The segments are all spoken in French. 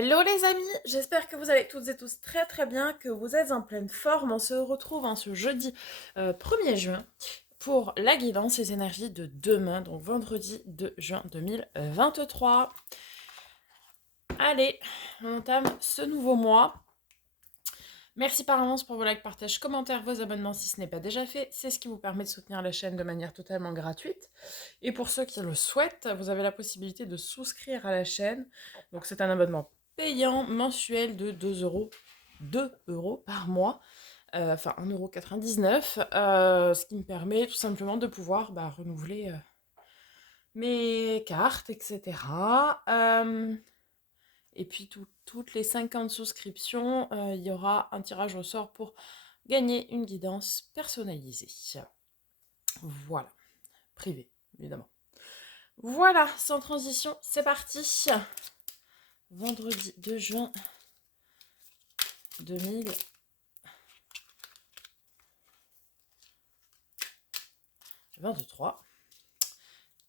Hello les amis, j'espère que vous allez toutes et tous très très bien, que vous êtes en pleine forme. On se retrouve en ce jeudi 1er juin pour la guidance et énergies de demain, donc vendredi 2 juin 2023. Allez, on entame ce nouveau mois. Merci par avance pour vos likes, partages, commentaires, vos abonnements si ce n'est pas déjà fait. C'est ce qui vous permet de soutenir la chaîne de manière totalement gratuite. Et pour ceux qui le souhaitent, vous avez la possibilité de souscrire à la chaîne. Donc c'est un abonnement payant mensuel de 2 euros par mois. Enfin 1,99 €, ce qui me permet tout simplement de pouvoir renouveler mes cartes, etc. Et puis toutes les 50 souscriptions, il y aura un tirage au sort pour gagner une guidance personnalisée. Voilà, privé, évidemment. Voilà, sans transition, c'est parti. Vendredi 2 juin 2023.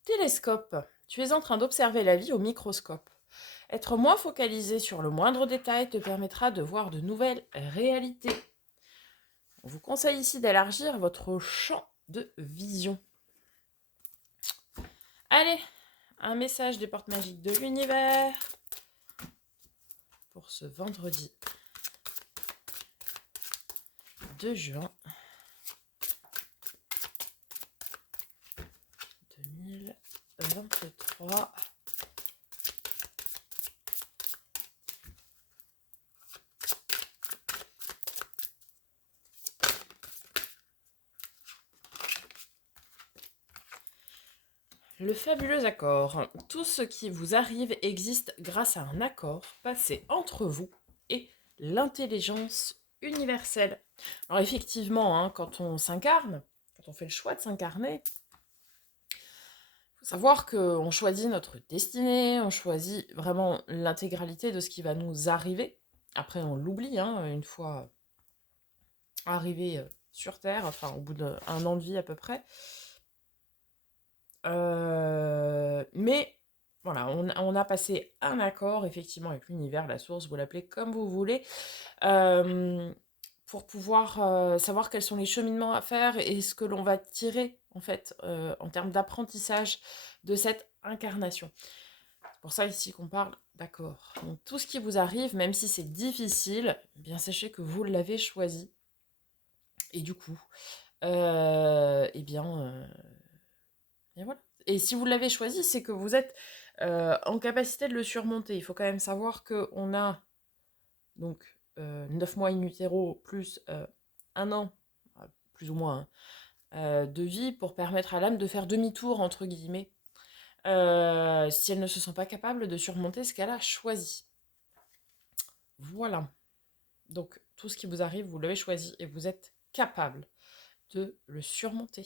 Télescope. Tu es en train d'observer la vie au microscope. Être moins focalisé sur le moindre détail te permettra de voir de nouvelles réalités. On vous conseille ici d'élargir votre champ de vision. Allez, un message des portes magiques de l'univers pour ce vendredi 2 juin 2023. Le fabuleux accord. Tout ce qui vous arrive existe grâce à un accord passé entre vous et l'intelligence universelle. Alors effectivement, quand on s'incarne, quand on fait le choix de s'incarner, il faut savoir qu'on choisit notre destinée, on choisit vraiment l'intégralité de ce qui va nous arriver. Après, on l'oublie, une fois arrivé sur Terre, enfin au bout d'un an de vie à peu près. Mais voilà, on a passé un accord effectivement avec l'univers, la source, vous l'appelez comme vous voulez, pour pouvoir savoir quels sont les cheminements à faire et ce que l'on va tirer en fait en termes d'apprentissage de cette incarnation. C'est pour ça ici qu'on parle d'accord. Donc tout ce qui vous arrive, même si c'est difficile, eh bien sachez que vous l'avez choisi. Et du coup, eh bien et voilà. Et si vous l'avez choisi, c'est que vous êtes en capacité de le surmonter. Il faut quand même savoir qu'on a donc 9 mois in utero plus un an, plus ou moins, de vie pour permettre à l'âme de faire demi-tour, entre guillemets, si elle ne se sent pas capable de surmonter ce qu'elle a choisi. Voilà. Donc tout ce qui vous arrive, vous l'avez choisi et vous êtes capable de le surmonter.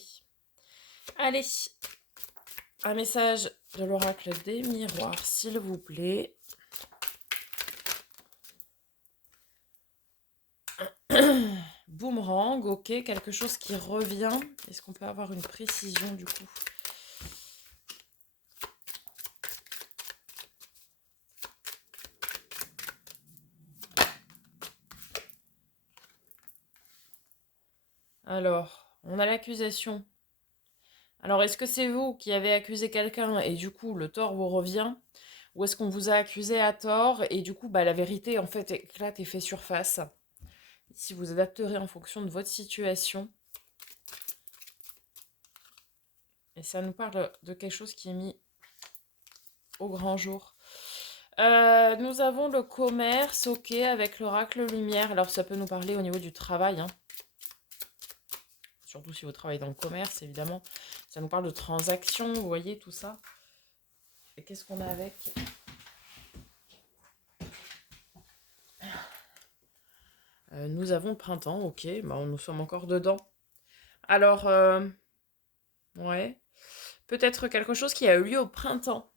Allez, un message de l'oracle des miroirs, s'il vous plaît. Boomerang, ok, quelque chose qui revient. Est-ce qu'on peut avoir une précision du coup? Alors, on a l'accusation. Alors, est-ce que c'est vous qui avez accusé quelqu'un et du coup le tort vous revient? Ou est-ce qu'on vous a accusé à tort et du coup la vérité en fait éclate et fait surface? Ici, vous adapterez en fonction de votre situation. Et ça nous parle de quelque chose qui est mis au grand jour. Nous avons le commerce, ok, avec l'oracle lumière. Alors ça peut nous parler au niveau du travail, surtout si vous travaillez dans le commerce, évidemment. Ça nous parle de transactions, vous voyez, tout ça. Et qu'est-ce qu'on a avec? Nous avons le printemps, ok, nous sommes encore dedans. Alors, ouais, peut-être quelque chose qui a eu lieu au printemps,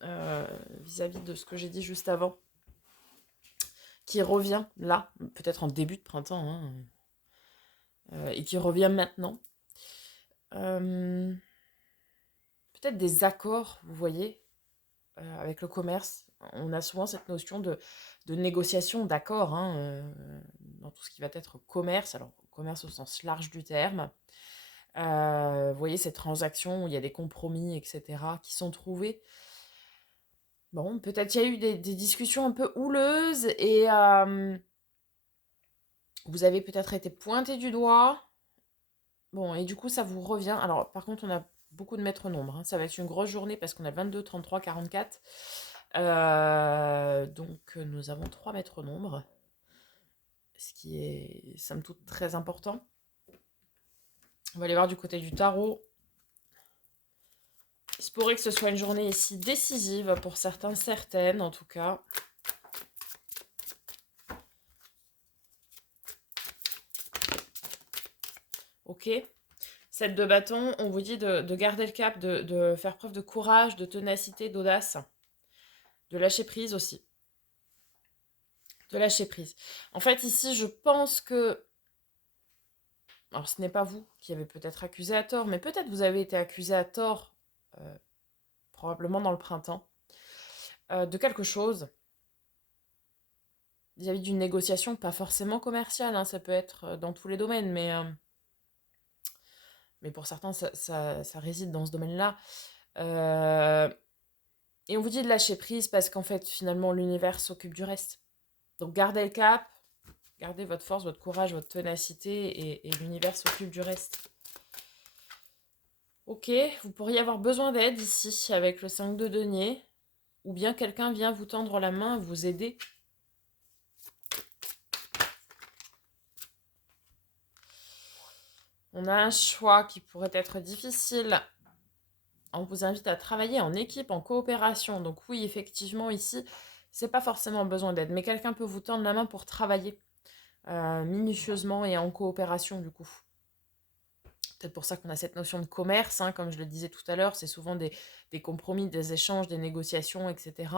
vis-à-vis de ce que j'ai dit juste avant, qui revient là, peut-être en début de printemps, et qui revient maintenant. Peut-être des accords, vous voyez, avec le commerce. On a souvent cette notion de négociation, d'accord, hein, dans tout ce qui va être commerce, alors commerce au sens large du terme. Vous voyez, ces transactions où il y a des compromis, etc., qui sont trouvés. Bon, peut-être il y a eu des discussions un peu houleuses et vous avez peut-être été pointé du doigt. Bon, et du coup, ça vous revient. Alors, par contre, on a beaucoup de maîtres nombres, hein. Ça va être une grosse journée parce qu'on a 22, 33, 44. Donc, nous avons 3 maîtres nombres, ce qui est, somme toute, très important. On va aller voir du côté du tarot. Il se pourrait que ce soit une journée ici décisive pour certains, certaines en tout cas. Ok. 7 de bâton, on vous dit de garder le cap, de faire preuve de courage, de ténacité, d'audace. De lâcher prise aussi. De lâcher prise. En fait, ici, je pense que... Alors, ce n'est pas vous qui avez peut-être accusé à tort, mais peut-être vous avez été accusé à tort, probablement dans le printemps, de quelque chose vis-à-vis d'une négociation, pas forcément commerciale, hein, ça peut être dans tous les domaines, mais pour certains, ça réside dans ce domaine-là. Et on vous dit de lâcher prise parce qu'en fait, finalement, l'univers s'occupe du reste. Donc, gardez le cap, gardez votre force, votre courage, votre ténacité, et l'univers s'occupe du reste. Ok, vous pourriez avoir besoin d'aide ici avec le 5 de denier, ou bien quelqu'un vient vous tendre la main, vous aider. On a un choix qui pourrait être difficile. On vous invite à travailler en équipe, en coopération. Donc oui, effectivement, ici, c'est pas forcément besoin d'aide, mais quelqu'un peut vous tendre la main pour travailler minutieusement et en coopération du coup. Peut-être pour ça qu'on a cette notion de commerce, hein, comme je le disais tout à l'heure, c'est souvent des compromis, des échanges, des négociations, etc.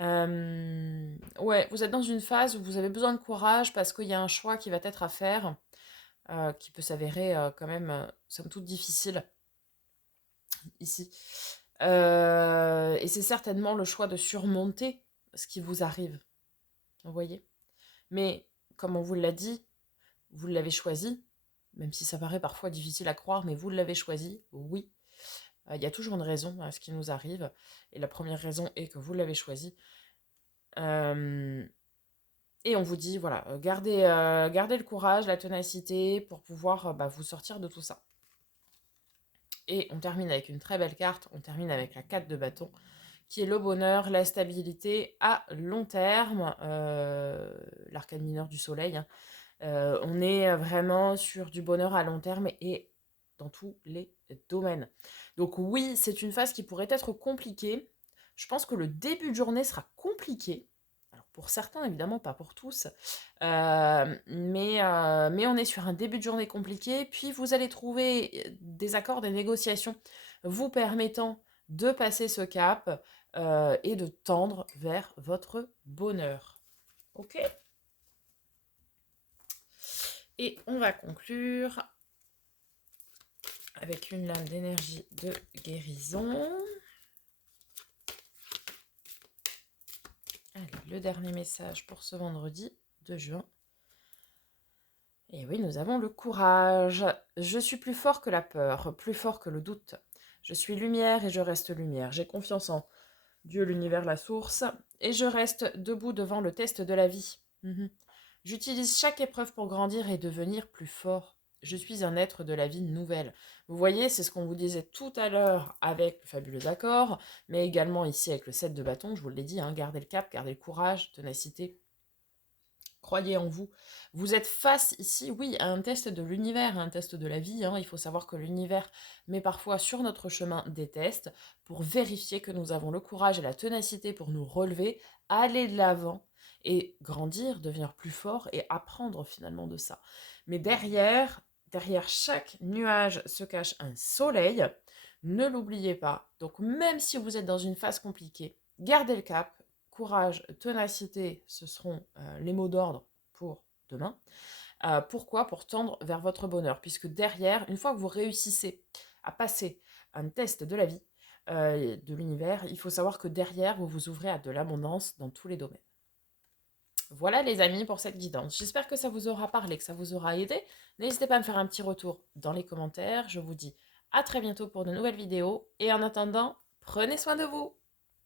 Ouais, vous êtes dans une phase où vous avez besoin de courage parce qu'il y a un choix qui va être à faire, qui peut s'avérer quand même, somme toute, difficile ici. Et c'est certainement le choix de surmonter ce qui vous arrive, vous voyez. Mais, comme on vous l'a dit, vous l'avez choisi, même si ça paraît parfois difficile à croire, mais vous l'avez choisi, oui. Il y a toujours une raison à ce qui nous arrive, et la première raison est que vous l'avez choisi. Et on vous dit, voilà, gardez le courage, la ténacité pour pouvoir vous sortir de tout ça. Et on termine avec une très belle carte, on termine avec la 4 de bâton, qui est le bonheur, la stabilité à long terme, l'arcane mineur du soleil, hein. On est vraiment sur du bonheur à long terme et dans tous les domaines. Donc oui, c'est une phase qui pourrait être compliquée. Je pense que le début de journée sera compliqué. Alors pour certains, évidemment, pas pour tous. Mais on est sur un début de journée compliqué. Puis vous allez trouver des accords, des négociations vous permettant de passer ce cap et de tendre vers votre bonheur. Ok ? Et on va conclure avec une lame d'énergie de guérison. Allez, le dernier message pour ce vendredi 2 juin. Et oui, nous avons le courage. Je suis plus fort que la peur, plus fort que le doute. Je suis lumière et je reste lumière. J'ai confiance en Dieu, l'univers, la source. Et je reste debout devant le test de la vie. J'utilise chaque épreuve pour grandir et devenir plus fort. Je suis un être de la vie nouvelle. Vous voyez, c'est ce qu'on vous disait tout à l'heure avec le fabuleux accord, mais également ici avec le 7 de bâton, je vous l'ai dit, hein, gardez le cap, gardez le courage, ténacité, croyez en vous. Vous êtes face ici, oui, à un test de l'univers, à un test de la vie, hein. Il faut savoir que l'univers met parfois sur notre chemin des tests pour vérifier que nous avons le courage et la ténacité pour nous relever, aller de l'avant et grandir, devenir plus fort et apprendre finalement de ça. Mais derrière chaque nuage se cache un soleil, ne l'oubliez pas. Donc même si vous êtes dans une phase compliquée, gardez le cap, courage, ténacité, ce seront les mots d'ordre pour demain. Pourquoi ? Pour tendre vers votre bonheur. Puisque derrière, une fois que vous réussissez à passer un test de la vie, de l'univers, il faut savoir que derrière, vous vous ouvrez à de l'abondance dans tous les domaines. Voilà les amis pour cette guidance. J'espère que ça vous aura parlé, que ça vous aura aidé. N'hésitez pas à me faire un petit retour dans les commentaires. Je vous dis à très bientôt pour de nouvelles vidéos. Et en attendant, prenez soin de vous.